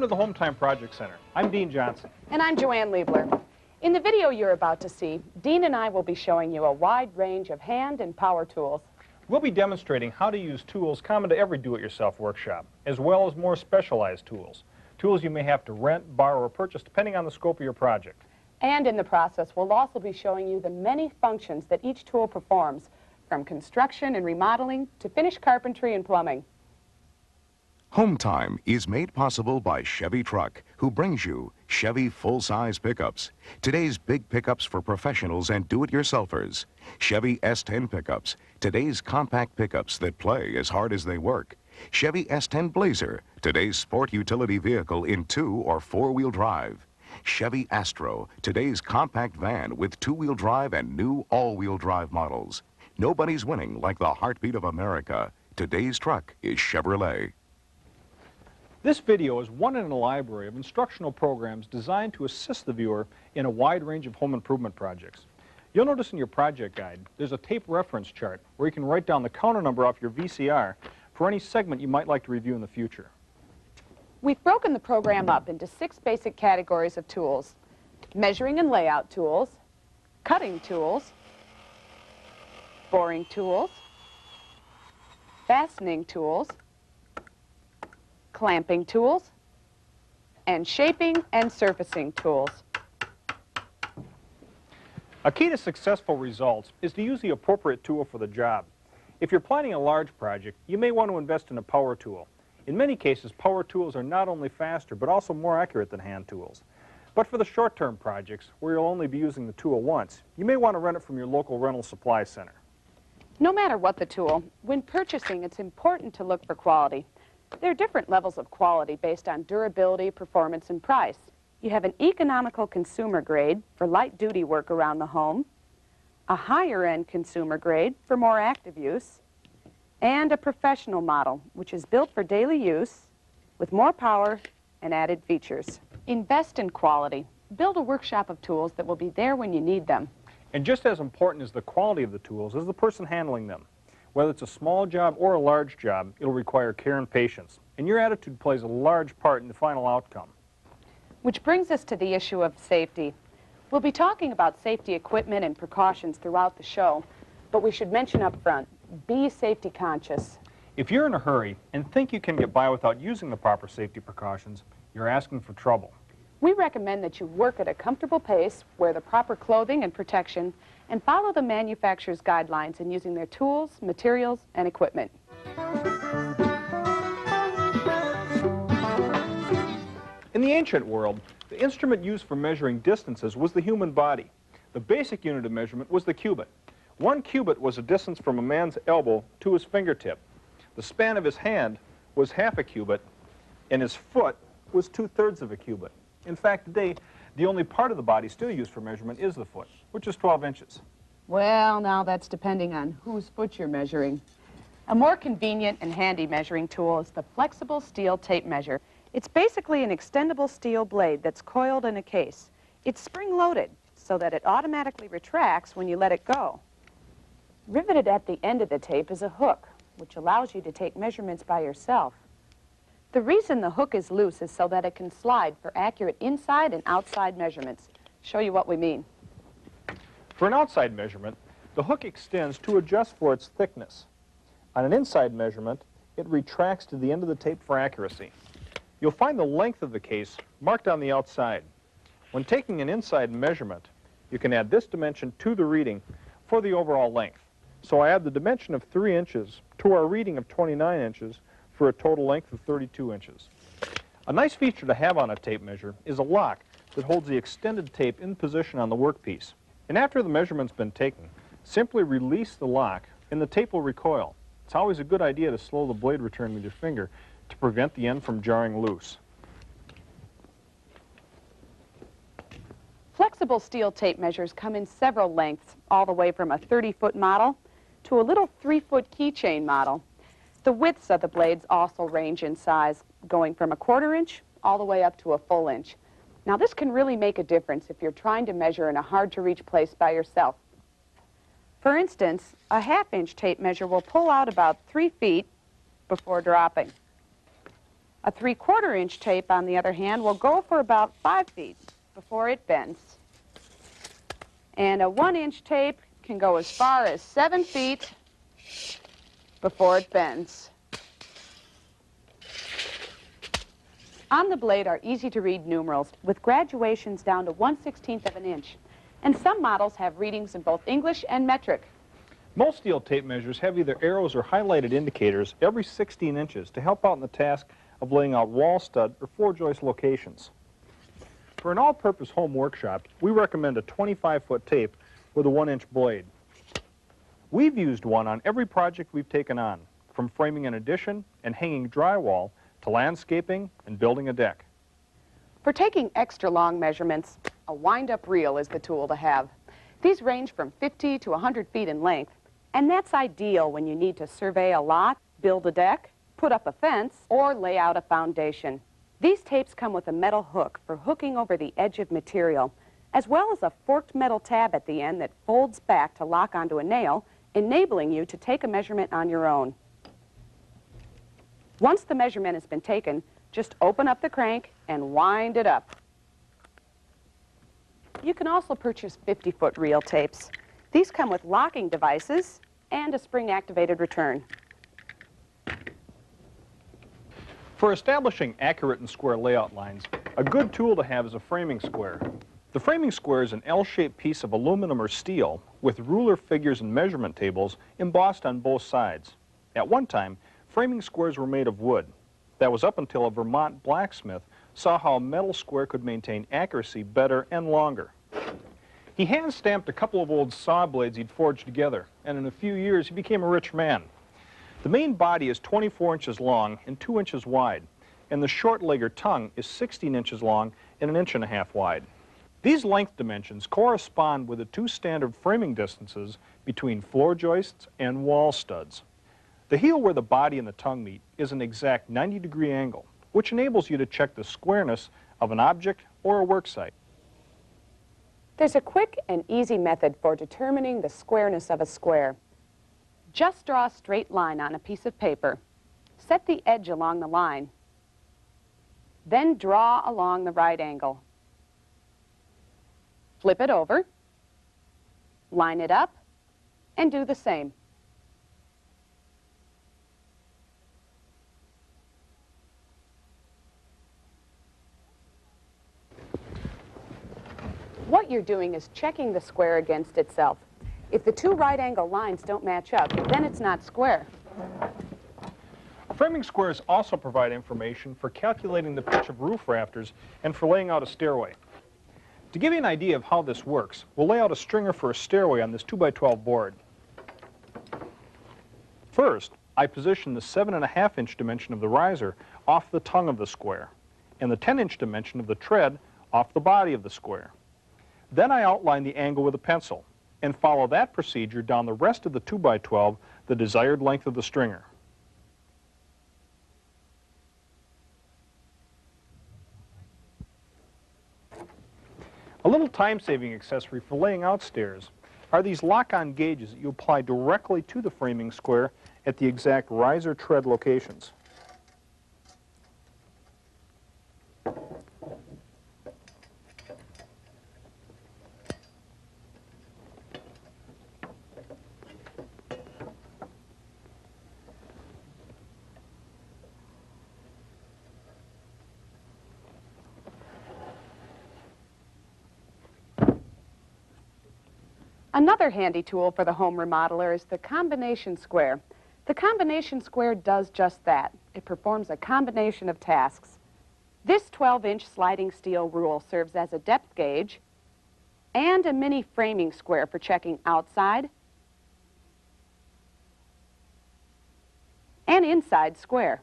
Welcome to the Home Time Project Center. I'm Dean Johnson. And I'm Joanne Liebler. In the video you're about to see, Dean and I will be showing you a wide range of hand and power tools. We'll be demonstrating how to use tools common to every do-it-yourself workshop, as well as more specialized tools. Tools you may have to rent, borrow, or purchase depending on the scope of your project. And in the process, we'll also be showing you the many functions that each tool performs, from construction and remodeling to finished carpentry and plumbing. Home Time is made possible by Chevy Truck, who brings you Chevy full-size pickups. Today's big pickups for professionals and do-it-yourselfers. Chevy S10 pickups, today's compact pickups that play as hard as they work. Chevy S10 Blazer, today's sport utility vehicle in 2- or 4-wheel drive. Chevy Astro, today's compact van with 2-wheel drive and new all-wheel drive models. Nobody's winning like the heartbeat of America. Today's truck is Chevrolet. This video is one in a library of instructional programs designed to assist the viewer in a wide range of home improvement projects. You'll notice in your project guide there's a tape reference chart where you can write down the counter number off your VCR for any segment you might like to review in the future. We've broken the program up into 6 basic categories of tools: measuring and layout tools, cutting tools, boring tools, fastening tools, clamping tools, and shaping and surfacing tools. A key to successful results is to use the appropriate tool for the job. If you're planning a large project, you may want to invest in a power tool. In many cases, power tools are not only faster, but also more accurate than hand tools. But for the short-term projects, where you'll only be using the tool once, you may want to rent it from your local rental supply center. No matter what the tool, when purchasing, it's important to look for quality. There are different levels of quality based on durability, performance, and price. You have an economical consumer grade for light-duty work around the home, a higher-end consumer grade for more active use, and a professional model, which is built for daily use with more power and added features. Invest in quality. Build a workshop of tools that will be there when you need them. And just as important as the quality of the tools is the person handling them. Whether it's a small job or a large job, it'll require care and patience. And your attitude plays a large part in the final outcome. Which brings us to the issue of safety. We'll be talking about safety equipment and precautions throughout the show, but we should mention up front, be safety conscious. If you're in a hurry and think you can get by without using the proper safety precautions, you're asking for trouble. We recommend that you work at a comfortable pace, wear the proper clothing and protection, and follow the manufacturer's guidelines in using their tools, materials, and equipment. In the ancient world, the instrument used for measuring distances was the human body. The basic unit of measurement was the cubit. 1 cubit was a distance from a man's elbow to his fingertip. The span of his hand was half a cubit, and his foot was 2/3 of a cubit. In fact, today, the only part of the body still used for measurement is the foot, which is 12 inches. Well, now that's depending on whose foot you're measuring. A more convenient and handy measuring tool is the flexible steel tape measure. It's basically an extendable steel blade that's coiled in a case. It's spring-loaded so that it automatically retracts when you let it go. Riveted at the end of the tape is a hook, which allows you to take measurements by yourself. The reason the hook is loose is so that it can slide for accurate inside and outside measurements. Show you what we mean. For an outside measurement, the hook extends to adjust for its thickness. On an inside measurement, it retracts to the end of the tape for accuracy. You'll find the length of the case marked on the outside. When taking an inside measurement, you can add this dimension to the reading for the overall length. So I add the dimension of 3 inches to our reading of 29 inches for a total length of 32 inches. A nice feature to have on a tape measure is a lock that holds the extended tape in position on the workpiece. And after the measurement's been taken, simply release the lock and the tape will recoil. It's always a good idea to slow the blade return with your finger to prevent the end from jarring loose. Flexible steel tape measures come in several lengths, all the way from a 30-foot model to a little 3-foot keychain model. The widths of the blades also range in size, going from a 1/4 inch all the way up to a full inch. Now this can really make a difference if you're trying to measure in a hard-to-reach place by yourself. For instance, a 1/2 inch tape measure will pull out about 3 feet before dropping. A 3/4 inch tape, on the other hand, will go for about 5 feet before it bends. And a 1 inch tape can go as far as 7 feet before it bends. On the blade are easy-to-read numerals with graduations down to 1/16 of an inch. And some models have readings in both English and metric. Most steel tape measures have either arrows or highlighted indicators every 16 inches to help out in the task of laying out wall stud or floor joist locations. For an all-purpose home workshop, we recommend a 25-foot tape with a 1-inch blade. We've used one on every project we've taken on, from framing an addition and hanging drywall to landscaping and building a deck. For taking extra long measurements, a wind-up reel is the tool to have. These range from 50 to 100 feet in length, and that's ideal when you need to survey a lot, build a deck, put up a fence, or lay out a foundation. These tapes come with a metal hook for hooking over the edge of material, as well as a forked metal tab at the end that folds back to lock onto a nail, enabling you to take a measurement on your own. Once the measurement has been taken, just open up the crank and wind it up. You can also purchase 50-foot reel tapes. These come with locking devices and a spring-activated return. For establishing accurate and square layout lines, a good tool to have is a framing square. The framing square is an L-shaped piece of aluminum or steel with ruler figures and measurement tables embossed on both sides. At one time, framing squares were made of wood. That was up until a Vermont blacksmith saw how a metal square could maintain accuracy better and longer. He hand-stamped a couple of old saw blades he'd forged together, and in a few years he became a rich man. The main body is 24 inches long and 2 inches wide, and the short leg or tongue is 16 inches long and 1.5 inches wide. These length dimensions correspond with the two standard framing distances between floor joists and wall studs. The heel where the body and the tongue meet is an exact 90-degree angle, which enables you to check the squareness of an object or a work site. There's a quick and easy method for determining the squareness of a square. Just draw a straight line on a piece of paper. Set the edge along the line. Then draw along the right angle. Flip it over, line it up, and do the same. What you're doing is checking the square against itself. If the two right angle lines don't match up, then it's not square. Framing squares also provide information for calculating the pitch of roof rafters and for laying out a stairway. To give you an idea of how this works, we'll lay out a stringer for a stairway on this 2x12 board. First, I position the 7.5-inch dimension of the riser off the tongue of the square, and the 10-inch dimension of the tread off the body of the square. Then I outline the angle with a pencil, and follow that procedure down the rest of the 2x12, the desired length of the stringer. A little time-saving accessory for laying out stairs are these lock-on gauges that you apply directly to the framing square at the exact riser tread locations. Another handy tool for the home remodeler is the combination square. The combination square does just that. It performs a combination of tasks. This 12-inch sliding steel rule serves as a depth gauge and a mini framing square for checking outside and inside square.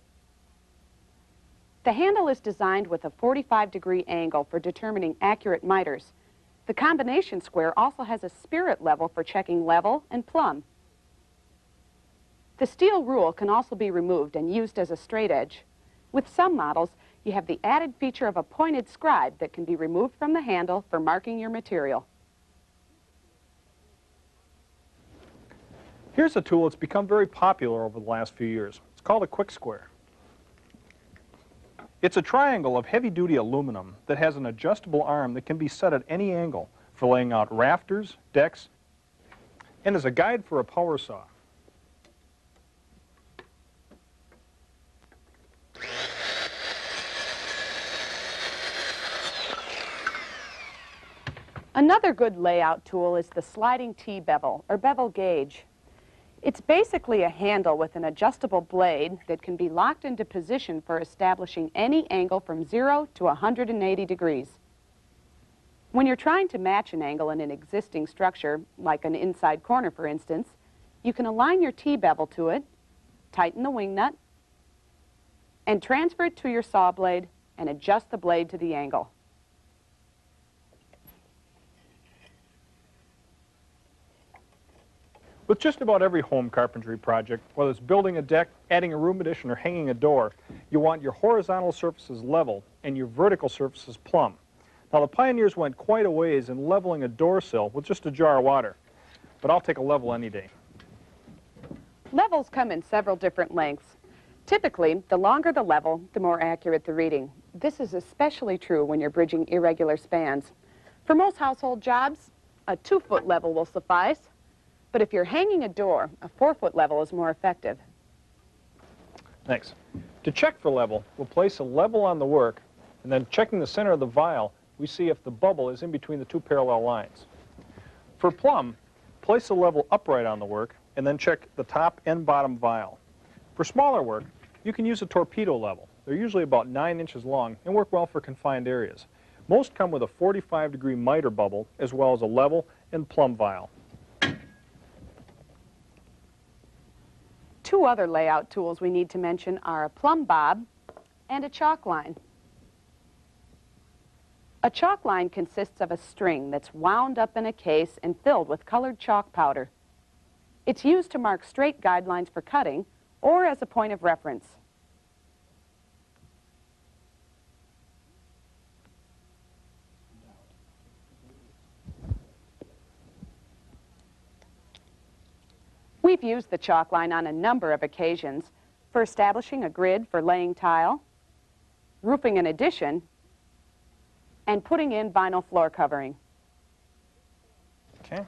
The handle is designed with a 45-degree angle for determining accurate miters. The combination square also has a spirit level for checking level and plumb. The steel rule can also be removed and used as a straight edge. With some models, you have the added feature of a pointed scribe that can be removed from the handle for marking your material. Here's a tool that's become very popular over the last few years. It's called a quick square. It's a triangle of heavy-duty aluminum that has an adjustable arm that can be set at any angle for laying out rafters, decks, and is a guide for a power saw. Another good layout tool is the sliding T-bevel, or bevel gauge. It's basically a handle with an adjustable blade that can be locked into position for establishing any angle from 0 to 180 degrees. When you're trying to match an angle in an existing structure, like an inside corner for instance, you can align your T-bevel to it, tighten the wing nut, and transfer it to your saw blade and adjust the blade to the angle. With just about every home carpentry project, whether it's building a deck, adding a room addition, or hanging a door, you want your horizontal surfaces level and your vertical surfaces plumb. Now, the pioneers went quite a ways in leveling a door sill with just a jar of water, but I'll take a level any day. Levels come in several different lengths. Typically, the longer the level, the more accurate the reading. This is especially true when you're bridging irregular spans. For most household jobs, a 2-foot level will suffice. But if you're hanging a door, a 4-foot level is more effective. Thanks. To check for level, we'll place a level on the work, and then checking the center of the vial, we see if the bubble is in between the two parallel lines. For plumb, place a level upright on the work, and then check the top and bottom vial. For smaller work, you can use a torpedo level. They're usually about 9 inches long and work well for confined areas. Most come with a 45-degree miter bubble, as well as a level and plumb vial. Two other layout tools we need to mention are a plumb bob and a chalk line. A chalk line consists of a string that's wound up in a case and filled with colored chalk powder. It's used to mark straight guidelines for cutting or as a point of reference. We've used the chalk line on a number of occasions for establishing a grid for laying tile, roofing an addition, and putting in vinyl floor covering. Okay.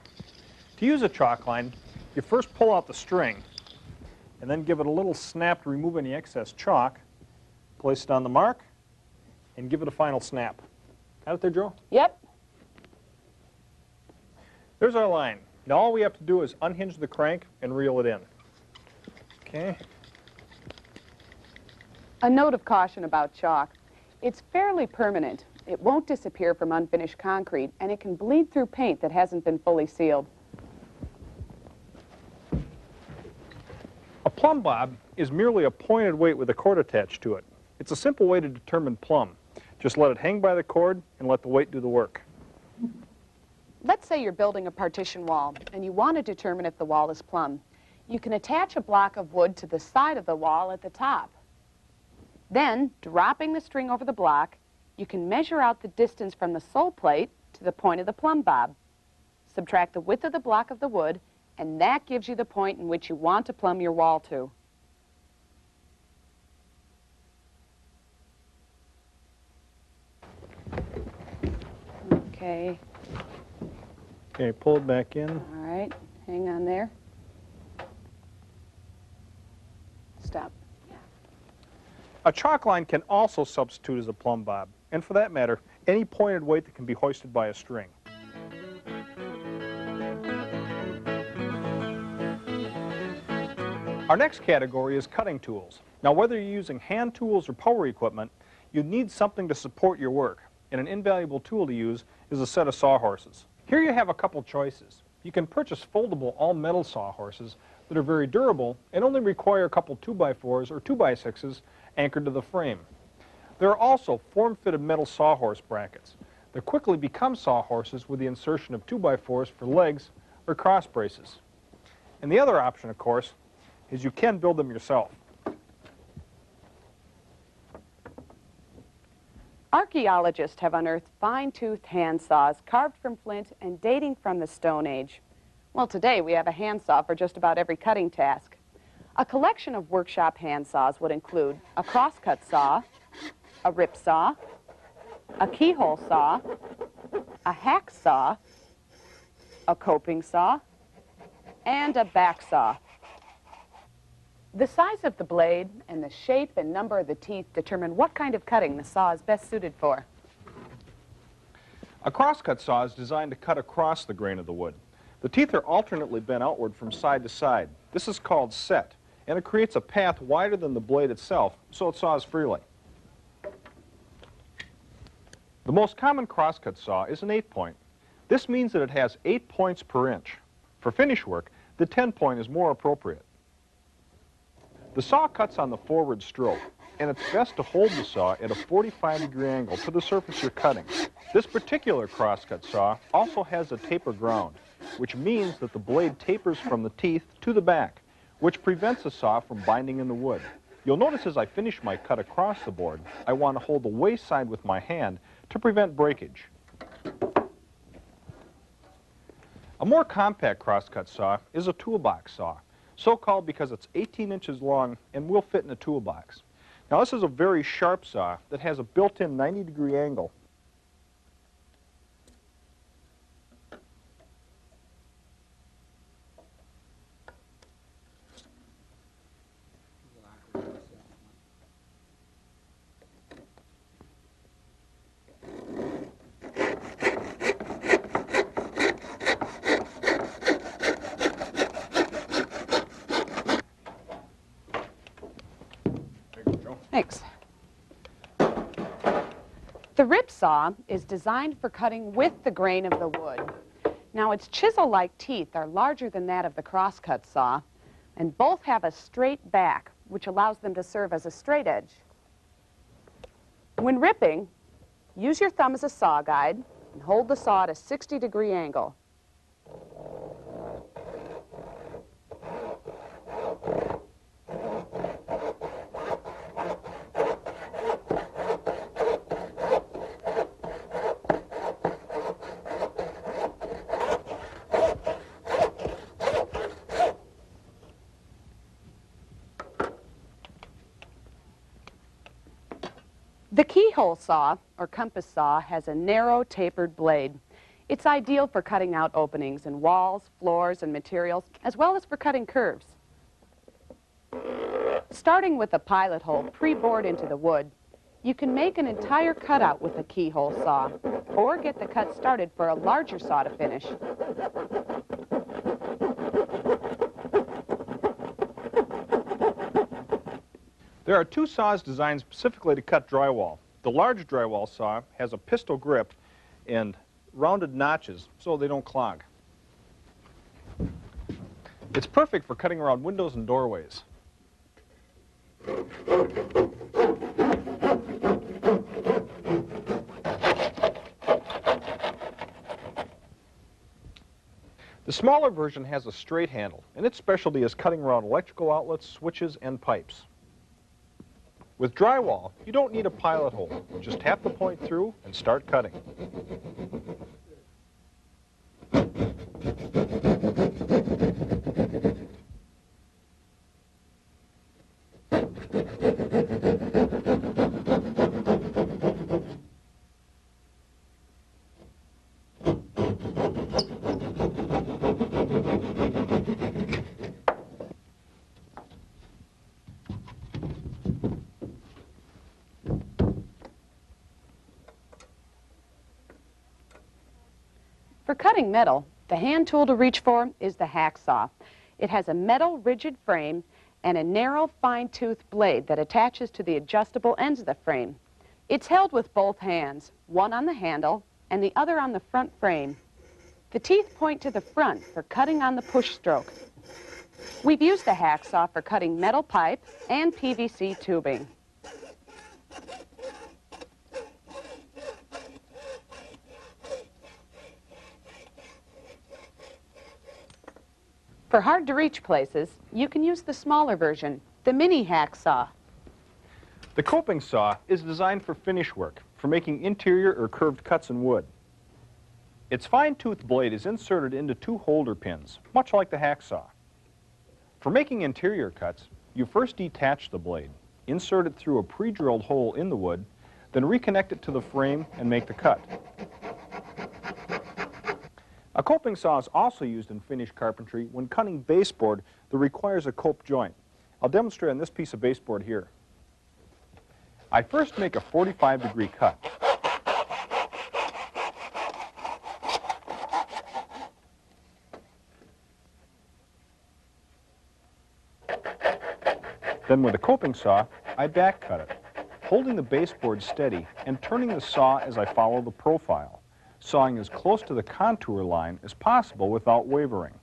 To use a chalk line, you first pull out the string and then give it a little snap to remove any excess chalk, place it on the mark, and give it a final snap. Got it there, Joe? Yep. There's our line. Now all we have to do is unhinge the crank and reel it in. Okay. A note of caution about chalk. It's fairly permanent. It won't disappear from unfinished concrete, and it can bleed through paint that hasn't been fully sealed. A plumb bob is merely a pointed weight with a cord attached to it. It's a simple way to determine plumb. Just let it hang by the cord and let the weight do the work. Let's say you're building a partition wall, and you want to determine if the wall is plumb. You can attach a block of wood to the side of the wall at the top. Then, dropping the string over the block, you can measure out the distance from the sole plate to the point of the plumb bob. Subtract the width of the block of the wood, and that gives you the point in which you want to plumb your wall to. Okay. Okay, pull it back in. All right, hang on there. Stop. A chalk line can also substitute as a plumb bob, and for that matter, any pointed weight that can be hoisted by a string. Our next category is cutting tools. Now, whether you're using hand tools or power equipment, you need something to support your work, and an invaluable tool to use is a set of sawhorses. Here you have a couple choices. You can purchase foldable all-metal sawhorses that are very durable and only require a couple 2x4s or 2x6s anchored to the frame. There are also form-fitted metal sawhorse brackets that quickly become sawhorses with the insertion of 2x4s for legs or cross braces. And the other option, of course, is you can build them yourself. Archaeologists have unearthed fine-toothed hand saws carved from flint and dating from the Stone Age. Well, today we have a handsaw for just about every cutting task. A collection of workshop hand saws would include a crosscut saw, a rip saw, a keyhole saw, a hack saw, a coping saw, and a back saw. The size of the blade and the shape and number of the teeth determine what kind of cutting the saw is best suited for. A crosscut saw is designed to cut across the grain of the wood. The teeth are alternately bent outward from side to side. This is called set, and it creates a path wider than the blade itself, so it saws freely. The most common crosscut saw is an 8-point. This means that it has 8 points per inch. For finish work, the 10-point is more appropriate. The saw cuts on the forward stroke, and it's best to hold the saw at a 45-degree angle to the surface you're cutting. This particular crosscut saw also has a taper ground, which means that the blade tapers from the teeth to the back, which prevents the saw from binding in the wood. You'll notice as I finish my cut across the board, I want to hold the waste side with my hand to prevent breakage. A more compact crosscut saw is a toolbox saw, so called because it's 18 inches long and will fit in a toolbox. Now this is a very sharp saw that has a built-in 90-degree angle. Thanks. The rip saw is designed for cutting with the grain of the wood. Now, its chisel-like teeth are larger than that of the crosscut saw, and both have a straight back, which allows them to serve as a straight edge. When ripping, use your thumb as a saw guide and hold the saw at a 60-degree angle. The keyhole saw, or compass saw, has a narrow, tapered blade. It's ideal for cutting out openings in walls, floors, and materials, as well as for cutting curves. Starting with a pilot hole pre-bored into the wood, you can make an entire cutout with a keyhole saw, or get the cut started for a larger saw to finish. There are two saws designed specifically to cut drywall. The large drywall saw has a pistol grip and rounded notches so they don't clog. It's perfect for cutting around windows and doorways. The smaller version has a straight handle, and its specialty is cutting around electrical outlets, switches, and pipes. With drywall, you don't need a pilot hole. Just tap the point through and start cutting. For cutting metal, the hand tool to reach for is the hacksaw. It has a metal rigid frame and a narrow fine-toothed blade that attaches to the adjustable ends of the frame. It's held with both hands, one on the handle and the other on the front frame. The teeth point to the front for cutting on the push stroke. We've used the hacksaw for cutting metal pipe and PVC tubing. For hard-to-reach places, you can use the smaller version, the mini hacksaw. The coping saw is designed for finish work, for making interior or curved cuts in wood. Its fine-toothed blade is inserted into two holder pins, much like the hacksaw. For making interior cuts, you first detach the blade, insert it through a pre-drilled hole in the wood, Then reconnect it to the frame and make the cut. A coping saw is also used in finished carpentry when cutting baseboard that requires a cope joint. I'll demonstrate on this piece of baseboard here. I first make a 45-degree cut. Then with a coping saw, I back cut it, holding the baseboard steady and turning the saw as I follow the profile, sawing as close to the contour line as possible without wavering.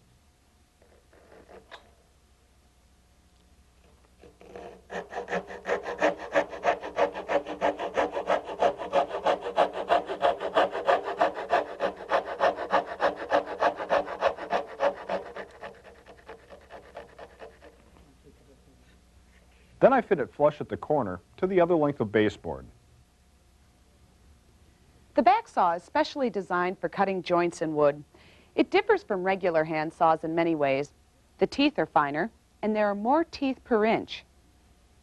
Then I fit it flush at the corner to the other length of baseboard. The back saw is specially designed for cutting joints in wood. It differs from regular hand saws in many ways. The teeth are finer, and there are more teeth per inch.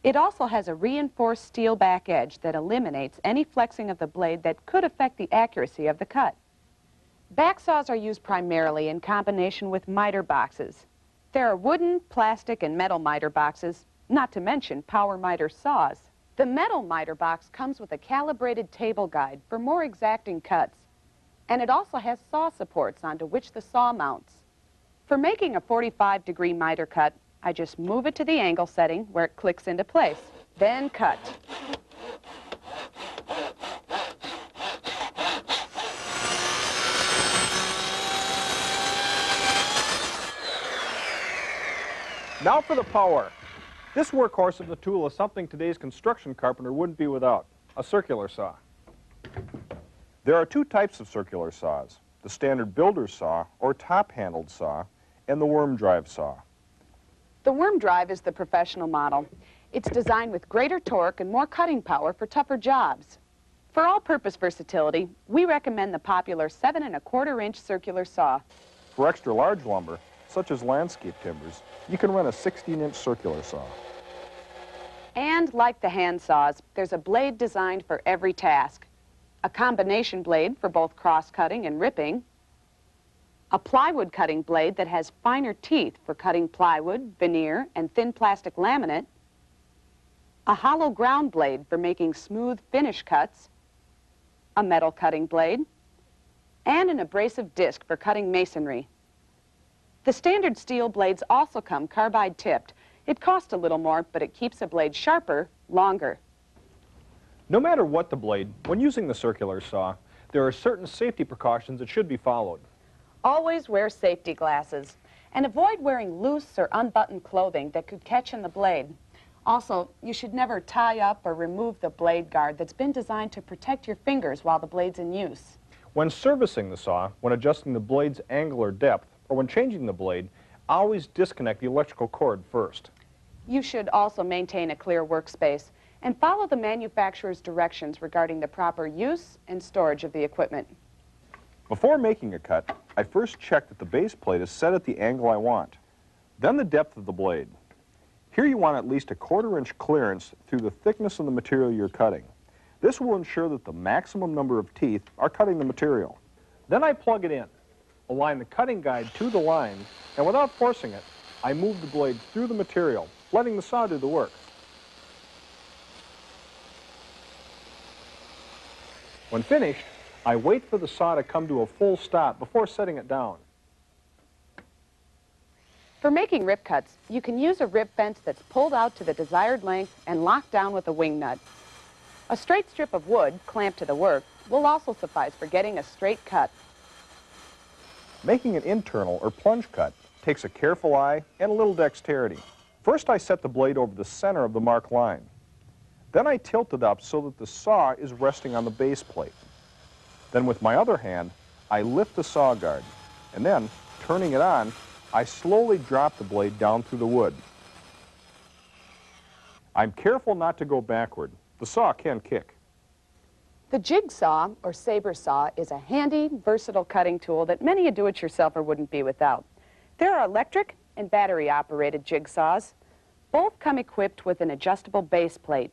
It also has a reinforced steel back edge that eliminates any flexing of the blade that could affect the accuracy of the cut. Back saws are used primarily in combination with miter boxes. There are wooden, plastic, and metal miter boxes, not to mention power miter saws. The metal miter box comes with a calibrated table guide for more exacting cuts, and it also has saw supports onto which the saw mounts. For making a 45-degree miter cut, I just move it to the angle setting where it clicks into place, then cut. Now for the power. This workhorse of the tool is something today's construction carpenter wouldn't be without, a circular saw. There are two types of circular saws, the standard builder's saw or top-handled saw and the worm drive saw. The worm drive is the professional model. It's designed with greater torque and more cutting power for tougher jobs. For all-purpose versatility, we recommend the popular 7¼ inch circular saw. For extra large lumber, such as landscape timbers, you can run a 16-inch circular saw. And like the hand saws, there's a blade designed for every task. A combination blade for both cross-cutting and ripping. A plywood cutting blade that has finer teeth for cutting plywood, veneer, and thin plastic laminate. A hollow ground blade for making smooth finish cuts. A metal cutting blade. And an abrasive disc for cutting masonry. The standard steel blades also come carbide tipped. It costs a little more, but it keeps a blade sharper, longer. No matter what the blade, when using the circular saw, there are certain safety precautions that should be followed. Always wear safety glasses, and avoid wearing loose or unbuttoned clothing that could catch in the blade. Also, you should never tie up or remove the blade guard that's been designed to protect your fingers while the blade's in use. When servicing the saw, when adjusting the blade's angle or depth, or when changing the blade, always disconnect the electrical cord first. You should also maintain a clear workspace and follow the manufacturer's directions regarding the proper use and storage of the equipment. Before making a cut, I first check that the base plate is set at the angle I want, then the depth of the blade. Here you want at least a 1/4 inch clearance through the thickness of the material you're cutting. This will ensure that the maximum number of teeth are cutting the material. Then I plug it in, align the cutting guide to the line, and without forcing it, I move the blade through the material, letting the saw do the work. When finished, I wait for the saw to come to a full stop before setting it down. For making rip cuts, you can use a rip fence that's pulled out to the desired length and locked down with a wing nut. A straight strip of wood, clamped to the work, will also suffice for getting a straight cut. Making an internal or plunge cut takes a careful eye and a little dexterity. First, I set the blade over the center of the marked line. Then I tilt it up so that the saw is resting on the base plate. Then with my other hand, I lift the saw guard, and then, turning it on, I slowly drop the blade down through the wood. I'm careful not to go backward. The saw can kick. The jigsaw, or saber saw, is a handy, versatile cutting tool that many a do-it-yourselfer wouldn't be without. There are electric and battery-operated jigsaws. Both come equipped with an adjustable base plate.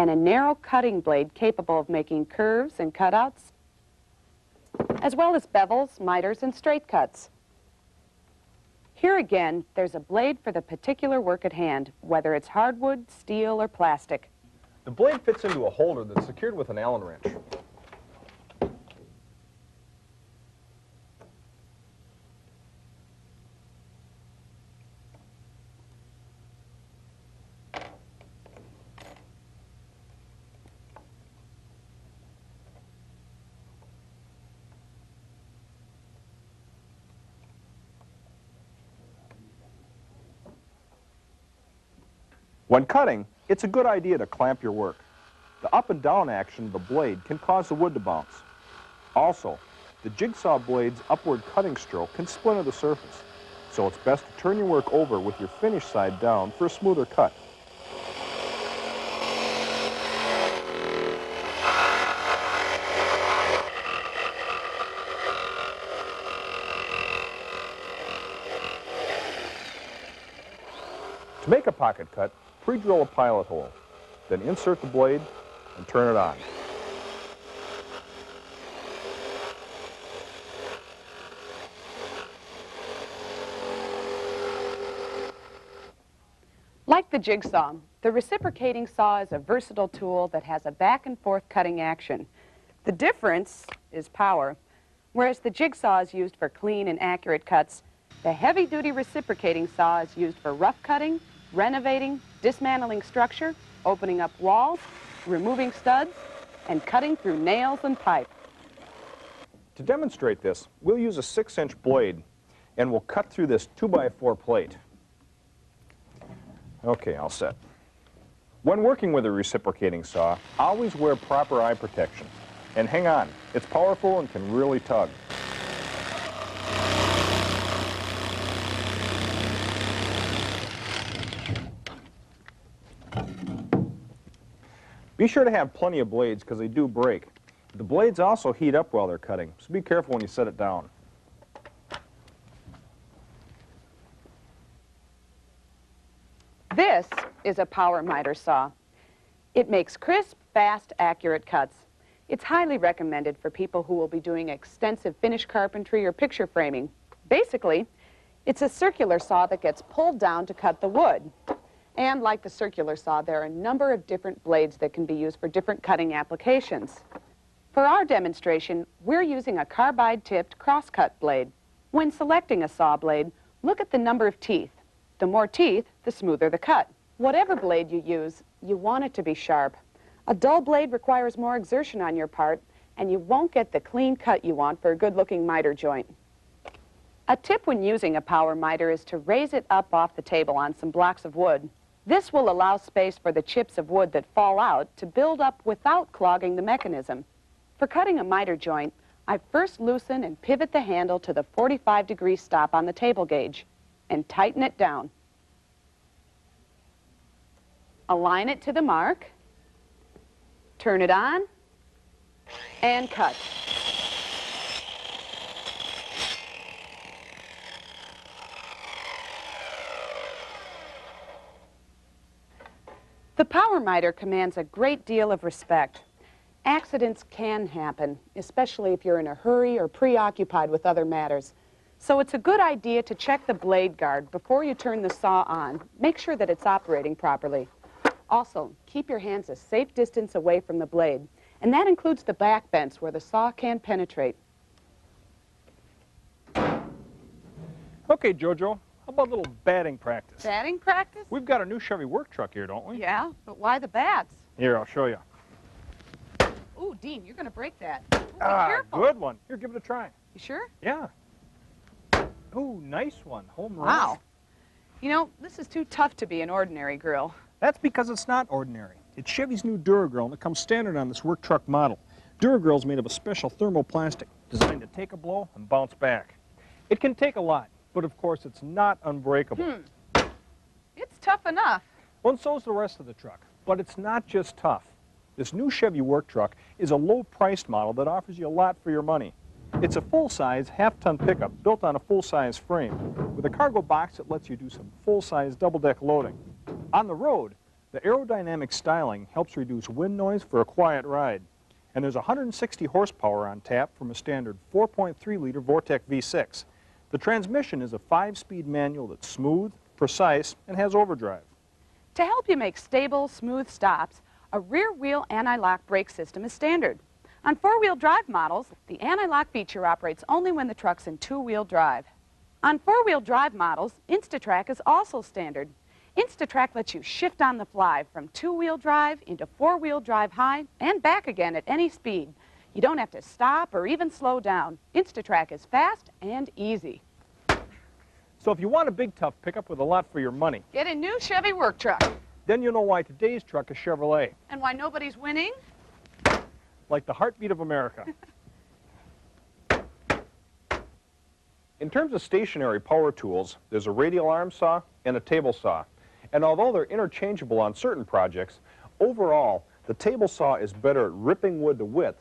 and a narrow cutting blade capable of making curves and cutouts, as well as bevels, miters, and straight cuts. Here again, there's a blade for the particular work at hand, whether it's hardwood, steel, or plastic. The blade fits into a holder that's secured with an Allen wrench. When cutting, it's a good idea to clamp your work. The up and down action of the blade can cause the wood to bounce. Also, the jigsaw blade's upward cutting stroke can splinter the surface, so it's best to turn your work over with your finished side down for a smoother cut. To make a pocket cut, pre-drill a pilot hole, then insert the blade and turn it on. Like the jigsaw, the reciprocating saw is a versatile tool that has a back and forth cutting action. The difference is power. Whereas the jigsaw is used for clean and accurate cuts, the heavy-duty reciprocating saw is used for rough cutting, renovating, dismantling structure, opening up walls, removing studs, and cutting through nails and pipe. To demonstrate this, we'll use a 6-inch blade and we'll cut through this 2x4 plate. Okay, all set. When working with a reciprocating saw, always wear proper eye protection. And hang on, it's powerful and can really tug. Be sure to have plenty of blades because they do break. The blades also heat up while they're cutting, so be careful when you set it down. This is a power miter saw. It makes crisp, fast, accurate cuts. It's highly recommended for people who will be doing extensive finish carpentry or picture framing. Basically, it's a circular saw that gets pulled down to cut the wood. And like the circular saw, there are a number of different blades that can be used for different cutting applications. For our demonstration, we're using a carbide-tipped crosscut blade. When selecting a saw blade, look at the number of teeth. The more teeth, the smoother the cut. Whatever blade you use, you want it to be sharp. A dull blade requires more exertion on your part, and you won't get the clean cut you want for a good-looking miter joint. A tip when using a power miter is to raise it up off the table on some blocks of wood. This will allow space for the chips of wood that fall out to build up without clogging the mechanism. For cutting a miter joint, I first loosen and pivot the handle to the 45-degree stop on the table gauge and tighten it down. Align it to the mark, turn it on, and cut. The power miter commands a great deal of respect. Accidents can happen, especially if you're in a hurry or preoccupied with other matters. So it's a good idea to check the blade guard before you turn the saw on. Make sure that it's operating properly. Also, keep your hands a safe distance away from the blade, and that includes the back vents where the saw can penetrate. Okay, Jojo, how about a little batting practice? Batting practice? We've got a new Chevy work truck here, don't we? Yeah, but why the bats? Here, I'll show you. Ooh, Dean, you're going to break that. Ooh, be careful. Good one. Here, give it a try. You sure? Yeah. Ooh, nice one. Home run. Wow. You know, this is too tough to be an ordinary grill. That's because it's not ordinary. It's Chevy's new Duragrill, and it comes standard on this work truck model. Duragrill's made of a special thermoplastic designed to take a blow and bounce back. It can take a lot, but of course it's not unbreakable. It's tough enough. Well, and so's the rest of the truck. But it's not just tough. This new Chevy work truck is a low-priced model that offers you a lot for your money. It's a full-size, half-ton pickup built on a full-size frame with a cargo box that lets you do some full-size double-deck loading. On the road, The aerodynamic styling helps reduce wind noise for a quiet ride. And there's 160 horsepower on tap from a standard 4.3-liter Vortec V6. The transmission is a 5-speed manual that's smooth, precise, and has overdrive. To help you make stable, smooth stops, a rear-wheel anti-lock brake system is standard. On 4-wheel drive models, the anti-lock feature operates only when the truck's in 2-wheel drive. On 4-wheel drive models, InstaTrack is also standard. InstaTrack lets you shift on the fly from 2-wheel drive into 4-wheel drive high and back again at any speed. You don't have to stop or even slow down. InstaTrack is fast and easy. So if you want a big, tough pickup with a lot for your money, Get a new Chevy work truck. then you'll know why today's truck is Chevrolet, And why nobody's winning? like the heartbeat of America. In terms of stationary power tools, there's a radial arm saw and a table saw. And although they're interchangeable on certain projects, overall, the table saw is better at ripping wood to width,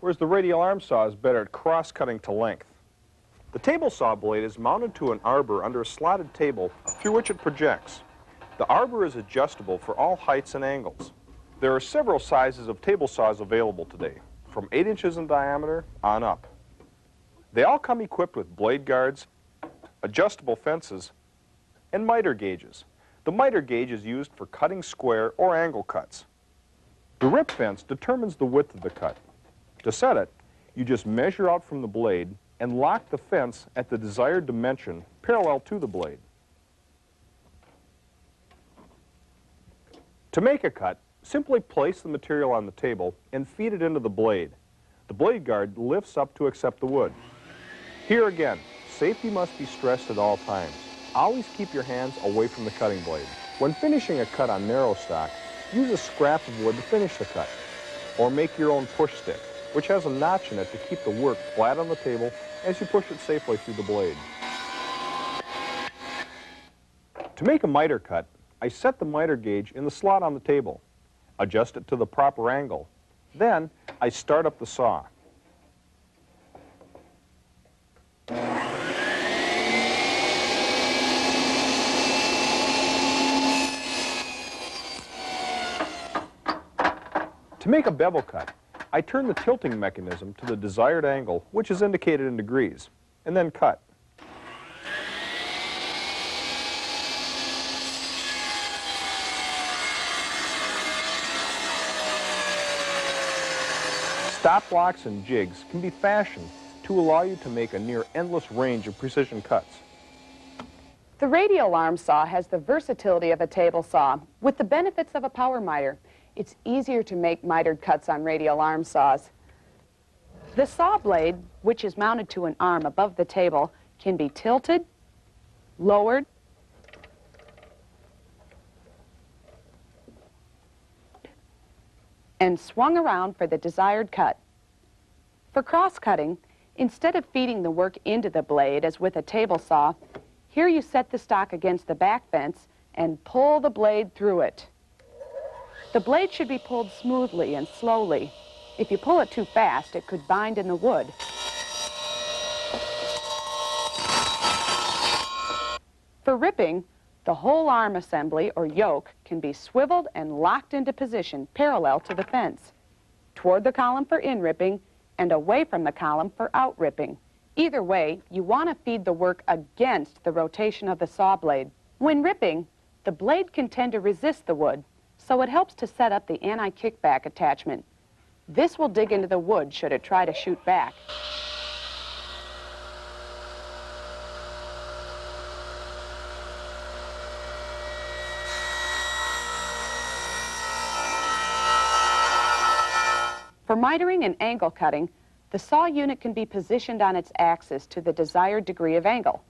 whereas the radial arm saw is better at cross-cutting to length. The table saw blade is mounted to an arbor under a slotted table through which it projects. The arbor is adjustable for all heights and angles. There are several sizes of table saws available today, from 8 inches in diameter on up. They all come equipped with blade guards, adjustable fences, and miter gauges. The miter gauge is used for cutting square or angle cuts. The rip fence determines the width of the cut. To set it, you just measure out from the blade and lock the fence at the desired dimension parallel to the blade. To make a cut, simply place the material on the table and feed it into the blade. The blade guard lifts up to accept the wood. Here again, safety must be stressed at all times. Always keep your hands away from the cutting blade. When finishing a cut on narrow stock, use a scrap of wood to finish the cut. Or make your own push stick, which has a notch in it to keep the work flat on the table as you push it safely through the blade. To make a miter cut, I set the miter gauge in the slot on the table, adjust it to the proper angle. Then, I start up the saw. To make a bevel cut, I turn the tilting mechanism to the desired angle, which is indicated in degrees, and then cut. Stop blocks and jigs can be fashioned to allow you to make a near endless range of precision cuts. The radial arm saw has the versatility of a table saw with the benefits of a power miter. It's easier to make mitered cuts on radial arm saws. The saw blade, which is mounted to an arm above the table, can be tilted, lowered, and swung around for the desired cut. For cross-cutting, instead of feeding the work into the blade as with a table saw, here you set the stock against the back fence and pull the blade through it. The blade should be pulled smoothly and slowly. If you pull it too fast, it could bind in the wood. For ripping, the whole arm assembly or yoke can be swiveled and locked into position parallel to the fence, toward the column for in-ripping and away from the column for out-ripping. Either way, you want to feed the work against the rotation of the saw blade. When ripping, the blade can tend to resist the wood, so it helps to set up the anti-kickback attachment. This will dig into the wood should it try to shoot back. For mitering and angle cutting, the saw unit can be positioned on its axis to the desired degree of angle.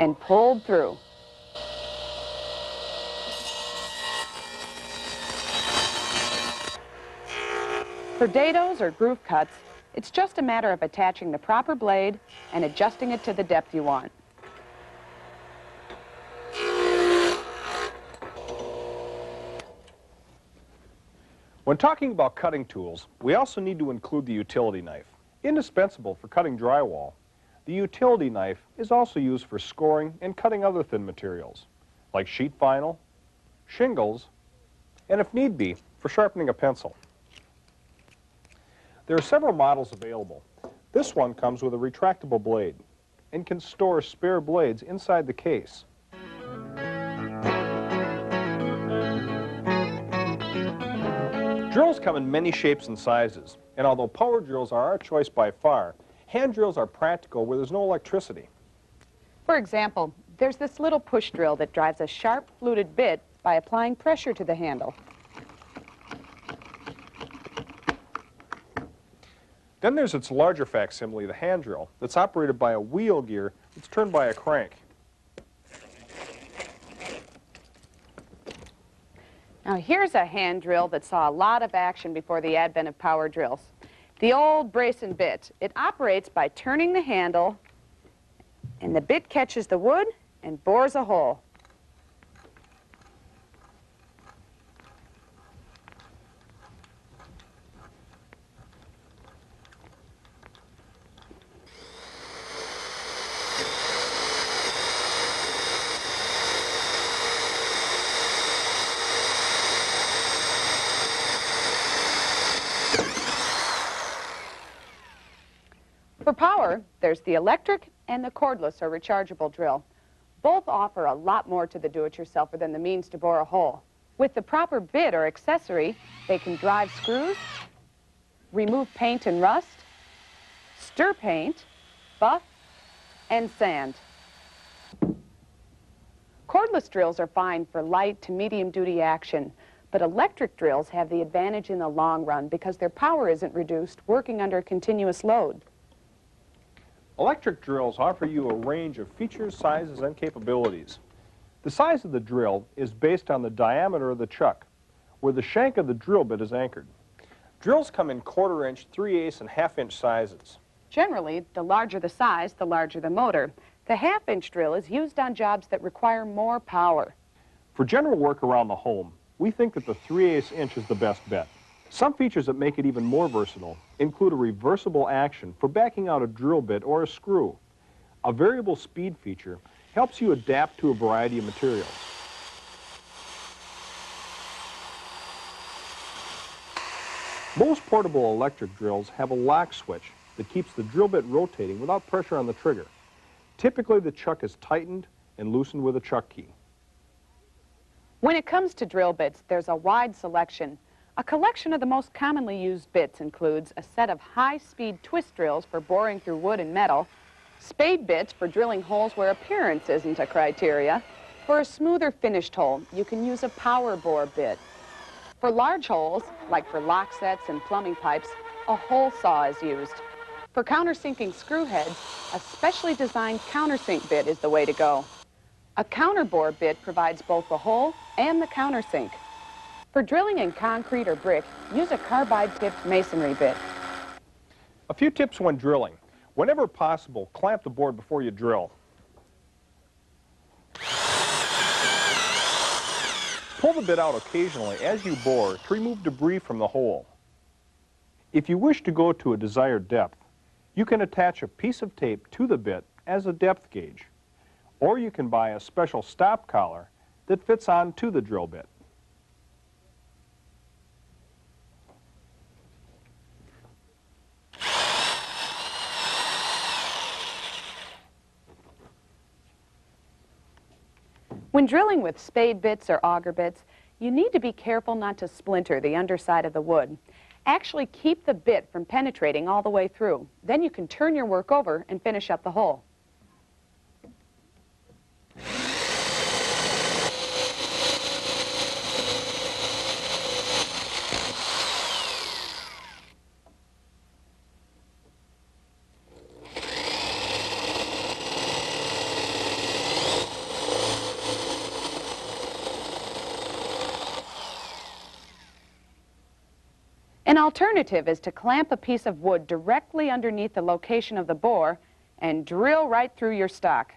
And pulled through. For dados or groove cuts, it's just a matter of attaching the proper blade and adjusting it to the depth you want. When talking about cutting tools, we also need to include the utility knife. Indispensable for cutting drywall, the utility knife is also used for scoring and cutting other thin materials, like sheet vinyl, shingles, and if need be, for sharpening a pencil. There are several models available. This one comes with a retractable blade and can store spare blades inside the case. Drills come in many shapes and sizes, and although power drills are our choice by far, hand drills are practical where there's no electricity. For example, there's this little push drill that drives a sharp fluted bit by applying pressure to the handle. Then there's its larger facsimile, the hand drill, that's operated by a wheel gear that's turned by a crank. Now here's a hand drill that saw a lot of action before the advent of power drills. The old brace and bit. It operates by turning the handle, and the bit catches the wood and bores a hole. For power, there's the electric and the cordless or rechargeable drill. Both offer a lot more to the do-it-yourselfer than the means to bore a hole. With the proper bit or accessory, they can drive screws, remove paint and rust, stir paint, buff, and sand. Cordless drills are fine for light to medium-duty action, but electric drills have the advantage in the long run because their power isn't reduced working under a continuous load. Electric drills offer you a range of features, sizes, and capabilities. The size of the drill is based on the diameter of the chuck, where the shank of the drill bit is anchored. Drills come in 1/4 inch, 3/8, and 1/2 inch sizes. Generally, the larger the size, the larger the motor. The 1/2 inch drill is used on jobs that require more power. For general work around the home, we think that the 3/8 inch is the best bet. Some features that make it even more versatile include a reversible action for backing out a drill bit or a screw. A variable speed feature helps you adapt to a variety of materials. Most portable electric drills have a lock switch that keeps the drill bit rotating without pressure on the trigger. Typically, the chuck is tightened and loosened with a chuck key. When it comes to drill bits, there's a wide selection. A collection of the most commonly used bits includes a set of high-speed twist drills for boring through wood and metal, spade bits for drilling holes where appearance isn't a criteria. For a smoother finished hole, you can use a power bore bit. For large holes, like for lock sets and plumbing pipes, a hole saw is used. For countersinking screw heads, a specially designed countersink bit is the way to go. A counterbore bit provides both the hole and the countersink. For drilling in concrete or brick, use a carbide-tipped masonry bit. A few tips when drilling. Whenever possible, clamp the board before you drill. Pull the bit out occasionally as you bore to remove debris from the hole. If you wish to go to a desired depth, you can attach a piece of tape to the bit as a depth gauge, or you can buy a special stop collar that fits onto the drill bit. When drilling with spade bits or auger bits, you need to be careful not to splinter the underside of the wood. Actually keep the bit from penetrating all the way through. Then you can turn your work over and finish up the hole. An alternative is to clamp a piece of wood directly underneath the location of the bore and drill right through your stock.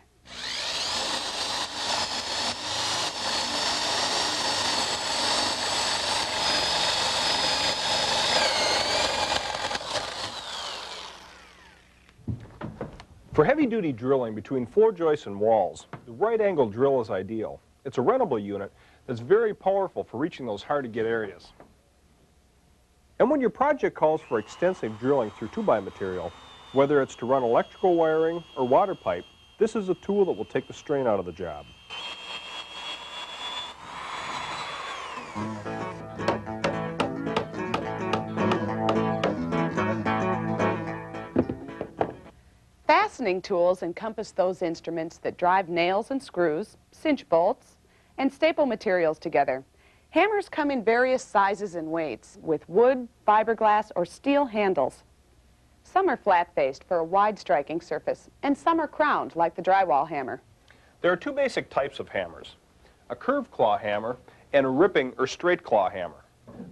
For heavy-duty drilling between floor joists and walls, the right-angle drill is ideal. It's a rentable unit that's very powerful for reaching those hard-to-get areas. And when your project calls for extensive drilling through 2x material, whether it's to run electrical wiring or water pipe, this is a tool that will take the strain out of the job. Fastening tools encompass those instruments that drive nails and screws, cinch bolts, and staple materials together. Hammers come in various sizes and weights, with wood, fiberglass, or steel handles. Some are flat-faced for a wide striking surface, and some are crowned, like the drywall hammer. There are two basic types of hammers, a curved claw hammer and a ripping or straight claw hammer.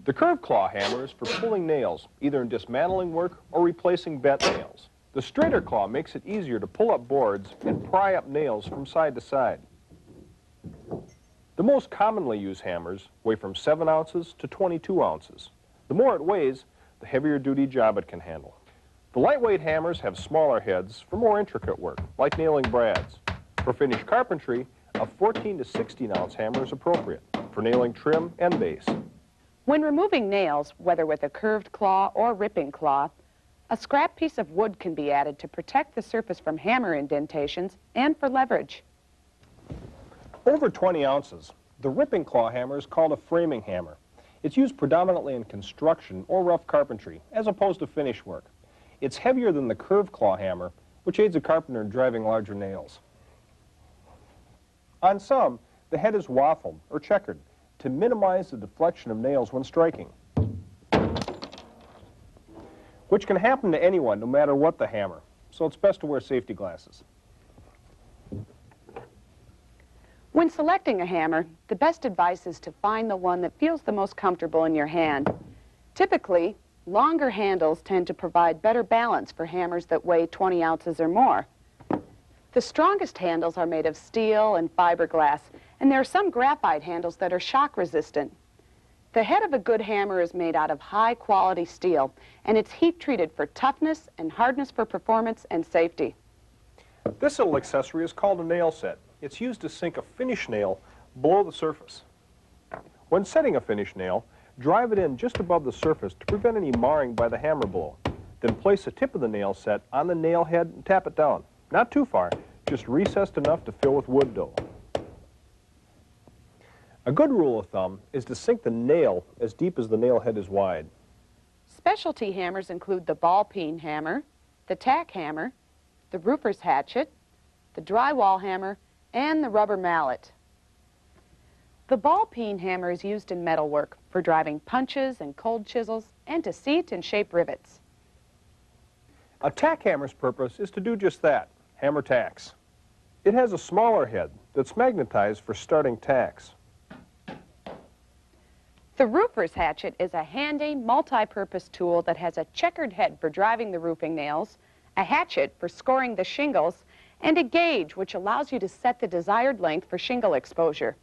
The curved claw hammer is for pulling nails, either in dismantling work or replacing bent nails. The straighter claw makes it easier to pull up boards and pry up nails from side to side. The most commonly used hammers weigh from 7 ounces to 22 ounces. The more it weighs, the heavier duty job it can handle. The lightweight hammers have smaller heads for more intricate work, like nailing brads. For finished carpentry, a 14 to 16 ounce hammer is appropriate for nailing trim and base. When removing nails, whether with a curved claw or ripping claw, a scrap piece of wood can be added to protect the surface from hammer indentations and for leverage. Over 20 ounces, the ripping claw hammer is called a framing hammer. It's used predominantly in construction or rough carpentry, as opposed to finish work. It's heavier than the curved claw hammer, which aids a carpenter in driving larger nails. On some, the head is waffled or checkered to minimize the deflection of nails when striking, which can happen to anyone no matter what the hammer, so it's best to wear safety glasses. When selecting a hammer, the best advice is to find the one that feels the most comfortable in your hand. Typically, longer handles tend to provide better balance for hammers that weigh 20 ounces or more. The strongest handles are made of steel and fiberglass, and there are some graphite handles that are shock resistant. The head of a good hammer is made out of high-quality steel, and it's heat-treated for toughness and hardness for performance and safety. This little accessory is called a nail set. It's used to sink a finish nail below the surface. When setting a finish nail, drive it in just above the surface to prevent any marring by the hammer blow. Then place the tip of the nail set on the nail head and tap it down. Not too far, just recessed enough to fill with wood dough. A good rule of thumb is to sink the nail as deep as the nail head is wide. Specialty hammers include the ball-peen hammer, the tack hammer, the roofer's hatchet, the drywall hammer, and the rubber mallet. The ball-peen hammer is used in metalwork for driving punches and cold chisels and to seat and shape rivets. A tack hammer's purpose is to do just that, hammer tacks. It has a smaller head that's magnetized for starting tacks. The roofer's hatchet is a handy, multi-purpose tool that has a checkered head for driving the roofing nails, a hatchet for scoring the shingles, and a gauge which allows you to set the desired length for shingle exposure.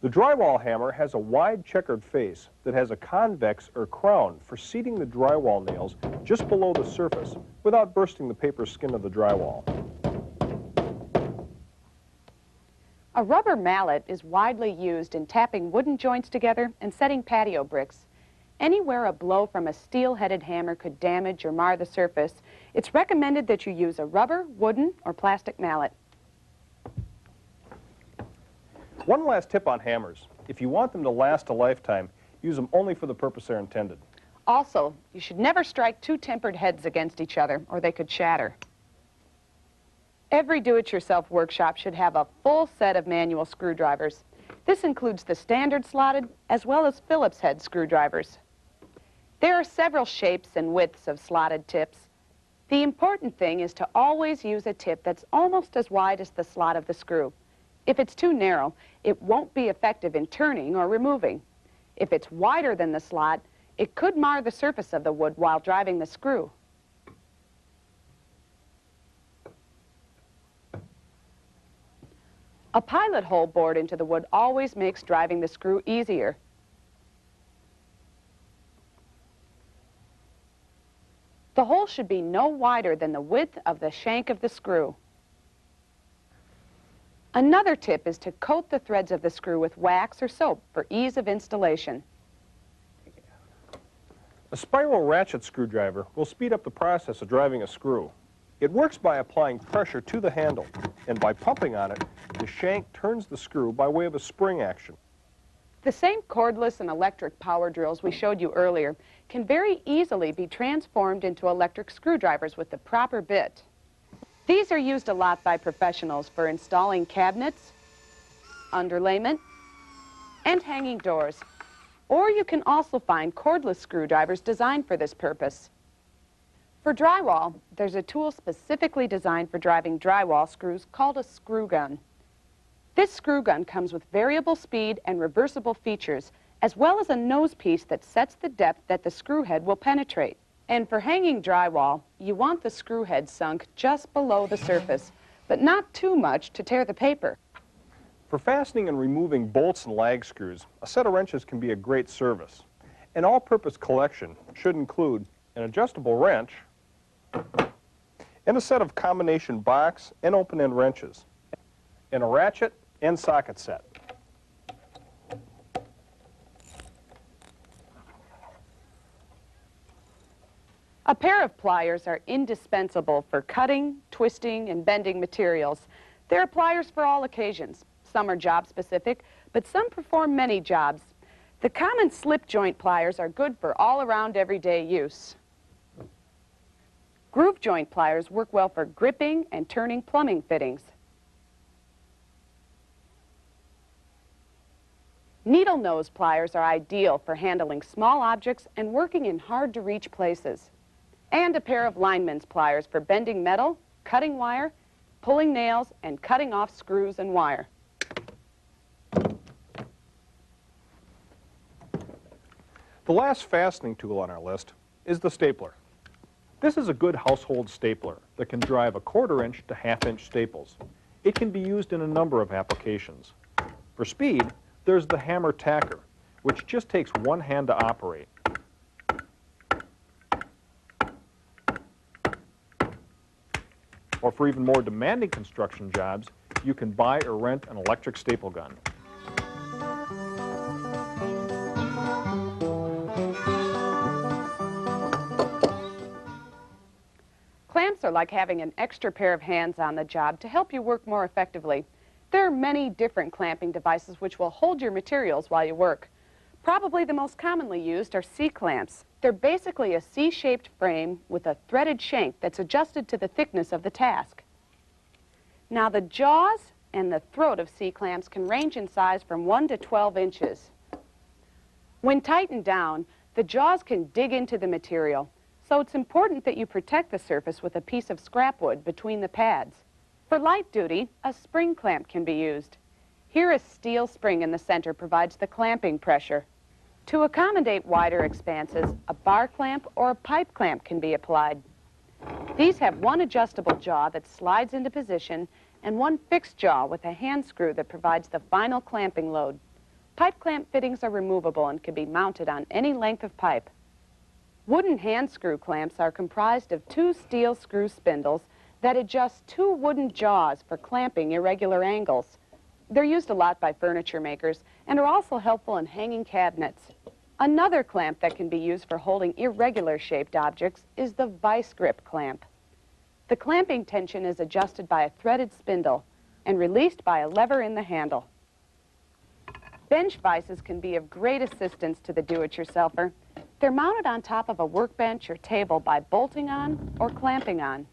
The drywall hammer has a wide checkered face that has a convex or crown for seating the drywall nails just below the surface without bursting the paper skin of the drywall. A rubber mallet is widely used in tapping wooden joints together and setting patio bricks. Anywhere a blow from a steel-headed hammer could damage or mar the surface, it's recommended that you use a rubber, wooden, or plastic mallet. One last tip on hammers. If you want them to last a lifetime, use them only for the purpose they're intended. Also, you should never strike two tempered heads against each other, or they could shatter. Every do-it-yourself workshop should have a full set of manual screwdrivers. This includes the standard slotted as well as Phillips head screwdrivers. There are several shapes and widths of slotted tips. The important thing is to always use a tip that's almost as wide as the slot of the screw. If it's too narrow, it won't be effective in turning or removing. If it's wider than the slot, it could mar the surface of the wood while driving the screw. A pilot hole bored into the wood always makes driving the screw easier. The hole should be no wider than the width of the shank of the screw. Another tip is to coat the threads of the screw with wax or soap for ease of installation. A spiral ratchet screwdriver will speed up the process of driving a screw. It works by applying pressure to the handle, and by pumping on it, the shank turns the screw by way of a spring action. The same cordless and electric power drills we showed you earlier can very easily be transformed into electric screwdrivers with the proper bit. These are used a lot by professionals for installing cabinets, underlayment, and hanging doors. Or you can also find cordless screwdrivers designed for this purpose. For drywall, there's a tool specifically designed for driving drywall screws called a screw gun. This screw gun comes with variable speed and reversible features, as well as a nose piece that sets the depth that the screw head will penetrate. And for hanging drywall, you want the screw head sunk just below the surface, but not too much to tear the paper. For fastening and removing bolts and lag screws, a set of wrenches can be a great service. An all-purpose collection should include an adjustable wrench and a set of combination box and open-end wrenches, and a ratchet and socket set. A pair of pliers are indispensable for cutting, twisting, and bending materials. There are pliers for all occasions. Some are job-specific, but some perform many jobs. The common slip joint pliers are good for all-around everyday use. Groove joint pliers work well for gripping and turning plumbing fittings. Needle nose pliers are ideal for handling small objects and working in hard-to-reach places. And a pair of lineman's pliers for bending metal, cutting wire, pulling nails, and cutting off screws and wire. The last fastening tool on our list is the stapler. This is a good household stapler that can drive a 1/4 inch to 1/2 inch staples. It can be used in a number of applications. For speed, there's the hammer tacker, which just takes one hand to operate. Or for even more demanding construction jobs, you can buy or rent an electric staple gun. Clamps are like having an extra pair of hands on the job to help you work more effectively. There are many different clamping devices which will hold your materials while you work. Probably the most commonly used are C-clamps. They're basically a C-shaped frame with a threaded shank that's adjusted to the thickness of the task. Now the jaws and the throat of C-clamps can range in size from 1 to 12 inches. When tightened down, the jaws can dig into the material, so it's important that you protect the surface with a piece of scrap wood between the pads. For light duty, a spring clamp can be used. Here, a steel spring in the center provides the clamping pressure. To accommodate wider expanses, a bar clamp or a pipe clamp can be applied. These have one adjustable jaw that slides into position and one fixed jaw with a hand screw that provides the final clamping load. Pipe clamp fittings are removable and can be mounted on any length of pipe. Wooden hand screw clamps are comprised of 2 steel screw spindles that adjust 2 wooden jaws for clamping irregular angles. They're used a lot by furniture makers and are also helpful in hanging cabinets. Another clamp that can be used for holding irregular shaped objects is the vice grip clamp. The clamping tension is adjusted by a threaded spindle and released by a lever in the handle. Bench vices can be of great assistance to the do-it-yourselfer. They're mounted on top of a workbench or table by bolting on or clamping on.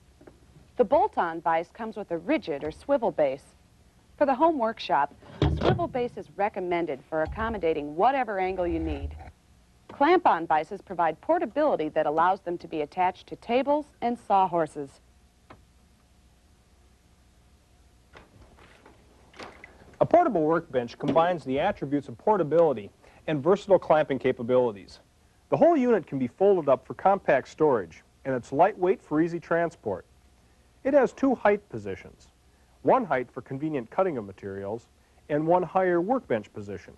The bolt-on vise comes with a rigid or swivel base. For the home workshop, a swivel base is recommended for accommodating whatever angle you need. Clamp-on vices provide portability that allows them to be attached to tables and sawhorses. A portable workbench combines the attributes of portability and versatile clamping capabilities. The whole unit can be folded up for compact storage, and it's lightweight for easy transport. It has 2 height positions, one height for convenient cutting of materials, and one higher workbench position.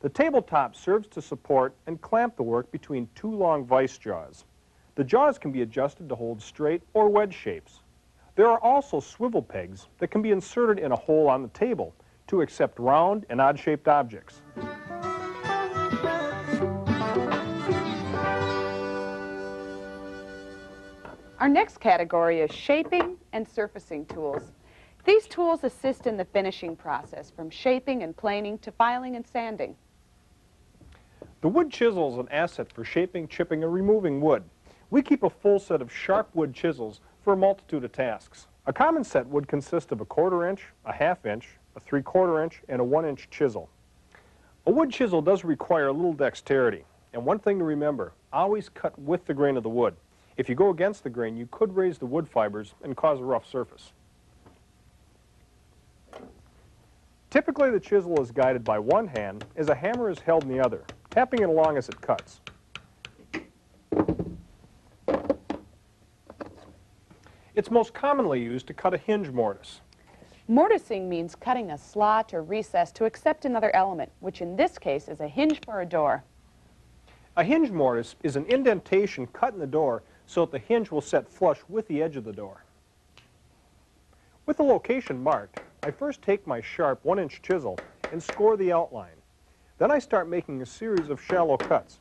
The tabletop serves to support and clamp the work between 2 long vise jaws. The jaws can be adjusted to hold straight or wedge shapes. There are also swivel pegs that can be inserted in a hole on the table to accept round and odd-shaped objects. Our next category is shaping and surfacing tools. These tools assist in the finishing process, from shaping and planing to filing and sanding. The wood chisel is an asset for shaping, chipping, and removing wood. We keep a full set of sharp wood chisels for a multitude of tasks. A common set would consist of a 1/4 inch, a 1/2 inch, a 3/4 inch, and a 1 inch chisel. A wood chisel does require a little dexterity, and one thing to remember, always cut with the grain of the wood. If you go against the grain, you could raise the wood fibers and cause a rough surface. Typically, the chisel is guided by one hand as a hammer is held in the other, tapping it along as it cuts. It's most commonly used to cut a hinge mortise. Mortising means cutting a slot or recess to accept another element, which in this case is a hinge for a door. A hinge mortise is an indentation cut in the door so that the hinge will set flush with the edge of the door. With the location marked, I first take my sharp 1 inch chisel and score the outline. Then I start making a series of shallow cuts,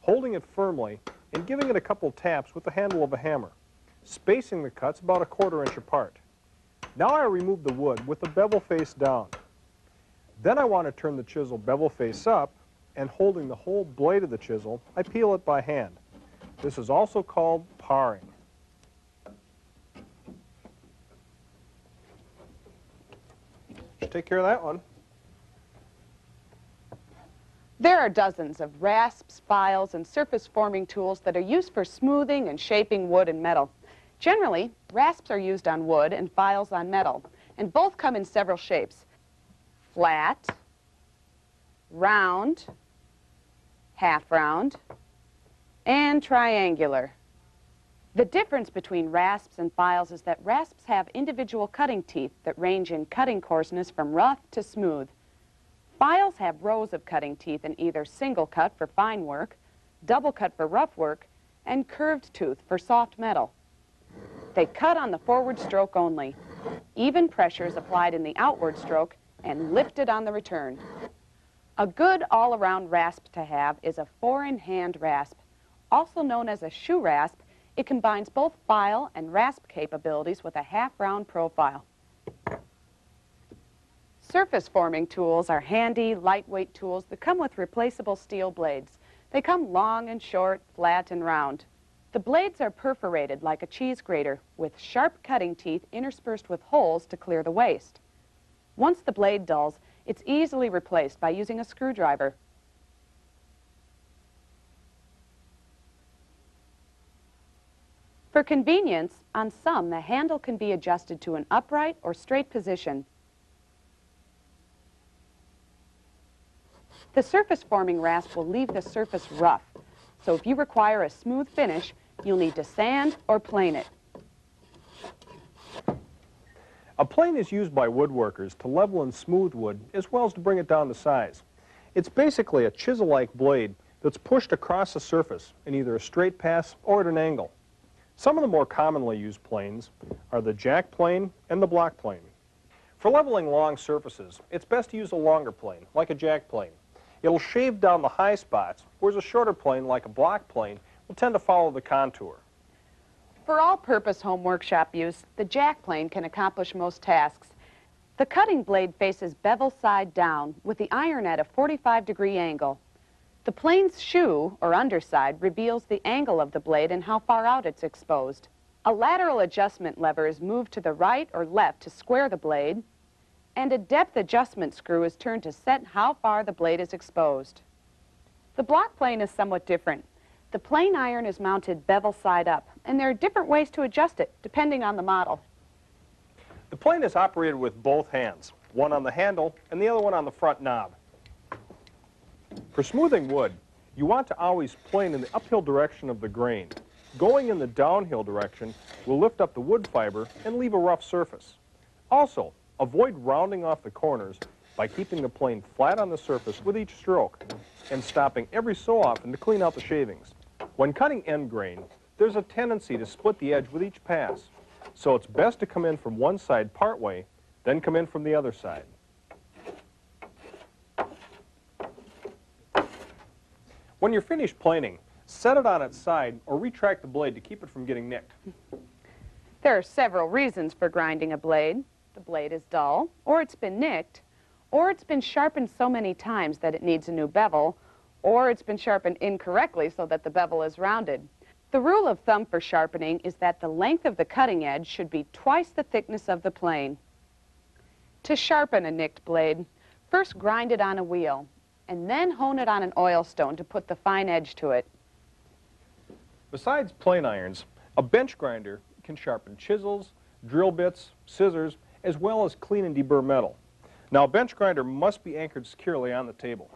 holding it firmly and giving it a couple taps with the handle of a hammer, spacing the cuts about a 1/4 inch apart. Now I remove the wood with the bevel face down. Then I want to turn the chisel bevel face up, and holding the whole blade of the chisel, I peel it by hand. This is also called paring. Just take care of that one. There are dozens of rasps, files, and surface forming tools that are used for smoothing and shaping wood and metal. Generally, rasps are used on wood and files on metal, and both come in several shapes: flat, round, half round, and triangular. The difference between rasps and files is that rasps have individual cutting teeth that range in cutting coarseness from rough to smooth. Files have rows of cutting teeth in either single cut for fine work, double cut for rough work, and curved tooth for soft metal. They cut on the forward stroke only. Even pressure is applied in the outward stroke and lifted on the return. A good all-around rasp to have is a 4-in-hand rasp. Also known as a shoe rasp, it combines both file and rasp capabilities with a half-round profile. Surface forming tools are handy, lightweight tools that come with replaceable steel blades. They come long and short, flat and round. The blades are perforated like a cheese grater, with sharp cutting teeth interspersed with holes to clear the waste. Once the blade dulls, it's easily replaced by using a screwdriver. For convenience, on some, the handle can be adjusted to an upright or straight position. The surface forming rasp will leave the surface rough, so if you require a smooth finish, you'll need to sand or plane it. A plane is used by woodworkers to level and smooth wood as well as to bring it down to size. It's basically a chisel-like blade that's pushed across a surface in either a straight pass or at an angle. Some of the more commonly used planes are the jack plane and the block plane. For leveling long surfaces, it's best to use a longer plane, like a jack plane. It'll shave down the high spots, whereas a shorter plane, like a block plane, will tend to follow the contour. For all-purpose home workshop use, the jack plane can accomplish most tasks. The cutting blade faces bevel side down, with the iron at a 45-degree angle. The plane's shoe, or underside, reveals the angle of the blade and how far out it's exposed. A lateral adjustment lever is moved to the right or left to square the blade, and a depth adjustment screw is turned to set how far the blade is exposed. The block plane is somewhat different. The plane iron is mounted bevel side up, and there are different ways to adjust it, depending on the model. The plane is operated with both hands, one on the handle and the other one on the front knob. For smoothing wood, you want to always plane in the uphill direction of the grain. Going in the downhill direction will lift up the wood fiber and leave a rough surface. Also, avoid rounding off the corners by keeping the plane flat on the surface with each stroke and stopping every so often to clean out the shavings. When cutting end grain, there's a tendency to split the edge with each pass, so it's best to come in from one side partway, then come in from the other side. When you're finished planing, set it on its side or retract the blade to keep it from getting nicked. There are several reasons for grinding a blade. The blade is dull, or it's been nicked, or it's been sharpened so many times that it needs a new bevel, or it's been sharpened incorrectly so that the bevel is rounded. The rule of thumb for sharpening is that the length of the cutting edge should be twice the thickness of the plane. To sharpen a nicked blade, first grind it on a wheel, and then hone it on an oil stone to put the fine edge to it. Besides plane irons, a bench grinder can sharpen chisels, drill bits, scissors, as well as clean and deburr metal. Now, a bench grinder must be anchored securely on the table.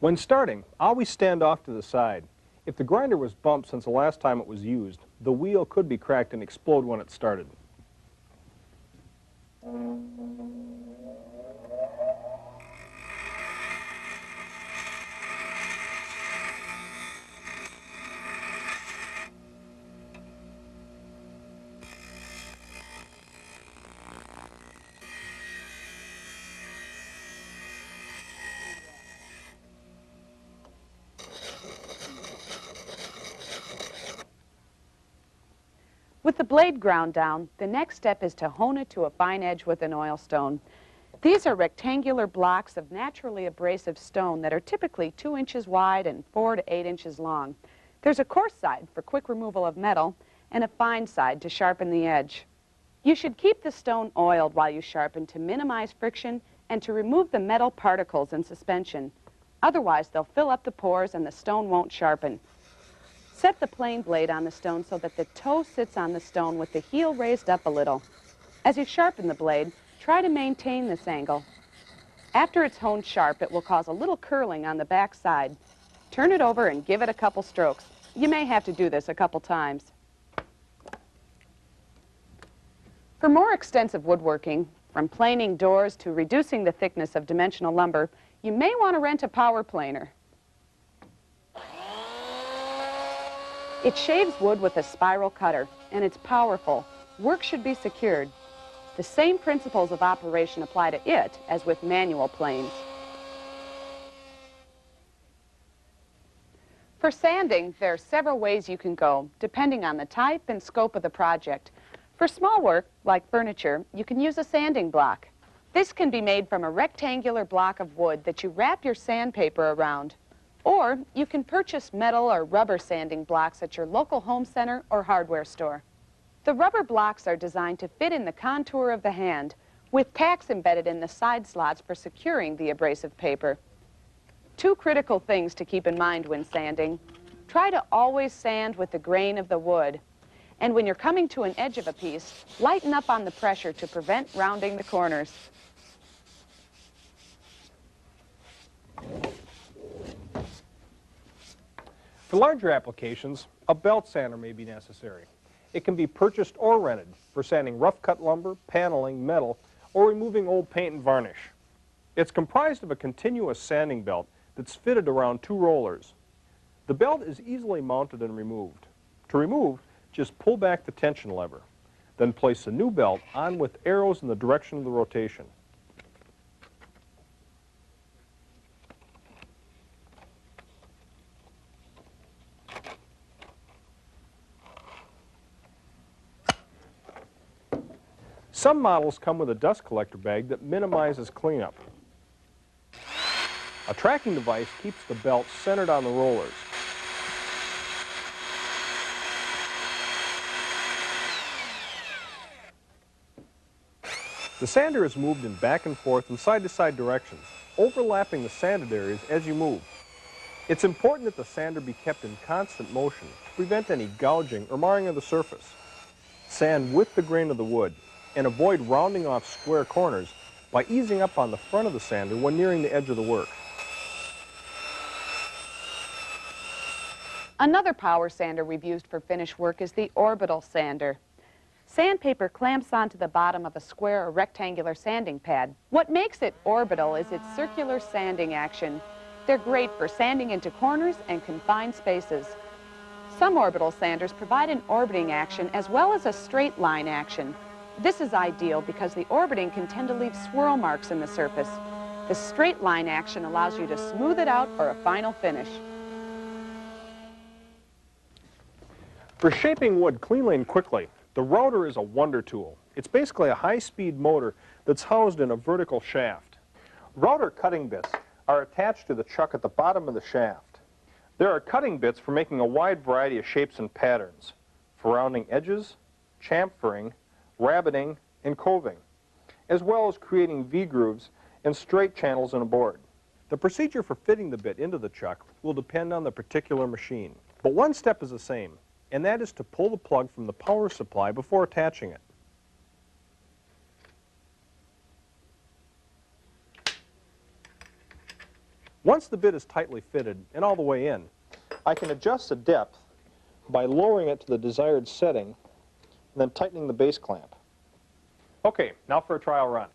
When starting, always stand off to the side. If the grinder was bumped since the last time it was used, the wheel could be cracked and explode when it started. With the blade ground down, the next step is to hone it to a fine edge with an oil stone. These are rectangular blocks of naturally abrasive stone that are typically 2 inches wide and 4 to 8 inches long. There's a coarse side for quick removal of metal and a fine side to sharpen the edge. You should keep the stone oiled while you sharpen to minimize friction and to remove the metal particles in suspension. Otherwise, they'll fill up the pores and the stone won't sharpen. Set the plane blade on the stone so that the toe sits on the stone with the heel raised up a little. As you sharpen the blade, try to maintain this angle. After it's honed sharp, it will cause a little curling on the back side. Turn it over and give it a couple strokes. You may have to do this a couple times. For more extensive woodworking, from planing doors to reducing the thickness of dimensional lumber, you may want to rent a power planer. It shaves wood with a spiral cutter, and it's powerful. Work should be secured. The same principles of operation apply to it as with manual planes. For sanding, there are several ways you can go, depending on the type and scope of the project. For small work, like furniture, you can use a sanding block. This can be made from a rectangular block of wood that you wrap your sandpaper around. Or you can purchase metal or rubber sanding blocks at your local home center or hardware store. The rubber blocks are designed to fit in the contour of the hand, with tacks embedded in the side slots for securing the abrasive paper. 2 critical things to keep in mind when sanding. Try to always sand with the grain of the wood. And when you're coming to an edge of a piece, lighten up on the pressure to prevent rounding the corners. For larger applications, a belt sander may be necessary. It can be purchased or rented for sanding rough-cut lumber, paneling, metal, or removing old paint and varnish. It's comprised of a continuous sanding belt that's fitted around 2 rollers. The belt is easily mounted and removed. To remove, just pull back the tension lever. Then place the new belt on with arrows in the direction of the rotation. Some models come with a dust collector bag that minimizes cleanup. A tracking device keeps the belt centered on the rollers. The sander is moved in back and forth and side-to-side directions, overlapping the sanded areas as you move. It's important that the sander be kept in constant motion to prevent any gouging or marring of the surface. Sand with the grain of the wood, and avoid rounding off square corners by easing up on the front of the sander when nearing the edge of the work. Another power sander we've used for finish work is the orbital sander. Sandpaper clamps onto the bottom of a square or rectangular sanding pad. What makes it orbital is its circular sanding action. They're great for sanding into corners and confined spaces. Some orbital sanders provide an orbiting action as well as a straight line action. This is ideal because the orbiting can tend to leave swirl marks in the surface. The straight line action allows you to smooth it out for a final finish. For shaping wood cleanly and quickly, the router is a wonder tool. It's basically a high-speed motor that's housed in a vertical shaft. Router cutting bits are attached to the chuck at the bottom of the shaft. There are cutting bits for making a wide variety of shapes and patterns, for rounding edges, chamfering, rabbiting, and coving, as well as creating V-grooves and straight channels in a board. The procedure for fitting the bit into the chuck will depend on the particular machine, but one step is the same, and that is to pull the plug from the power supply before attaching it. Once the bit is tightly fitted and all the way in, I can adjust the depth by lowering it to the desired setting and then tightening the base clamp. Okay, now for a trial run.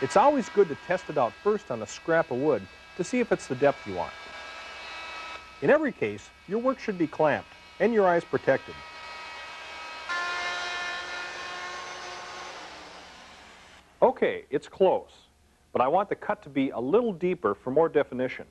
It's always good to test it out first on a scrap of wood to see if it's the depth you want. In every case, your work should be clamped and your eyes protected. Okay, it's close, but I want the cut to be a little deeper for more definition.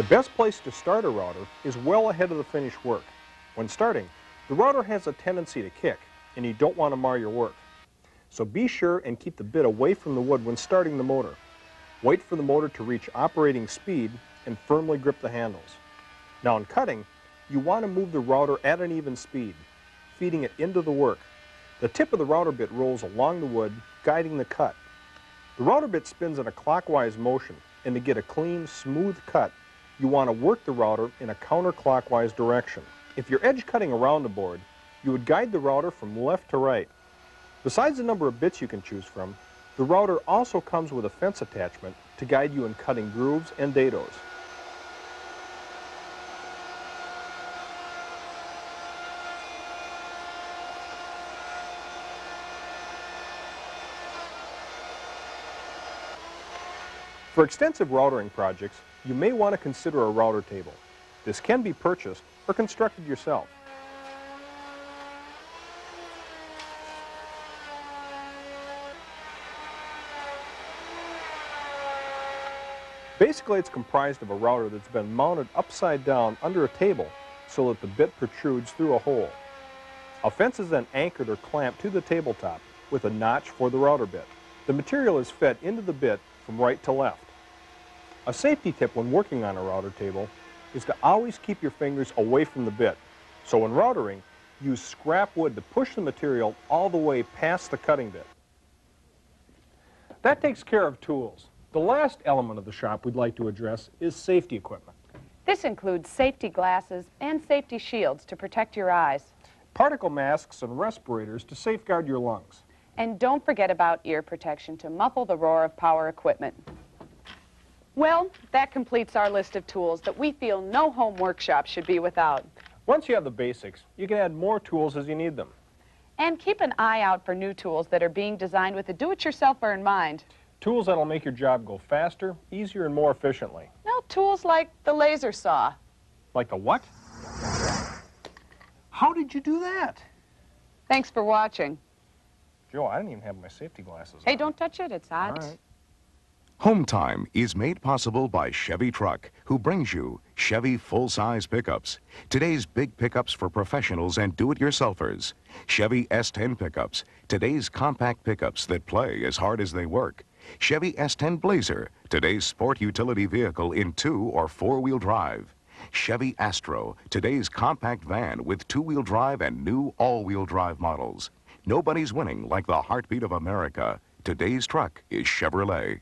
The best place to start a router is well ahead of the finished work. When starting, the router has a tendency to kick, and you don't want to mar your work. So be sure and keep the bit away from the wood when starting the motor. Wait for the motor to reach operating speed and firmly grip the handles. Now in cutting, you want to move the router at an even speed, feeding it into the work. The tip of the router bit rolls along the wood, guiding the cut. The router bit spins in a clockwise motion, and to get a clean, smooth cut, you want to work the router in a counterclockwise direction. If you're edge cutting around the board, you would guide the router from left to right. Besides the number of bits you can choose from, the router also comes with a fence attachment to guide you in cutting grooves and dados. For extensive routering projects, you may want to consider a router table. This can be purchased or constructed yourself. Basically, it's comprised of a router that's been mounted upside down under a table so that the bit protrudes through a hole. A fence is then anchored or clamped to the tabletop with a notch for the router bit. The material is fed into the bit from right to left. A safety tip when working on a router table is to always keep your fingers away from the bit. So when routering, use scrap wood to push the material all the way past the cutting bit. That takes care of tools. The last element of the shop we'd like to address is safety equipment. This includes safety glasses and safety shields to protect your eyes. Particle masks and respirators to safeguard your lungs. And don't forget about ear protection to muffle the roar of power equipment. Well, that completes our list of tools that we feel no home workshop should be without. Once you have the basics, you can add more tools as you need them. And keep an eye out for new tools that are being designed with the do-it-yourselfer in mind. Tools that'll make your job go faster, easier, and more efficiently. No, tools like the laser saw. Like the what? How did you do that? Thanks for watching. Joe, I didn't even have my safety glasses Hey, on. don't touch it. It's hot. All right. Home Time is made possible by Chevy Truck, who brings you Chevy full-size pickups. Today's big pickups for professionals and do-it-yourselfers. Chevy S10 pickups, today's compact pickups that play as hard as they work. Chevy S10 Blazer, today's sport utility vehicle in 2- or 4-wheel drive. Chevy Astro, today's compact van with 2-wheel drive and new all-wheel drive models. Nobody's winning like the heartbeat of America. Today's truck is Chevrolet.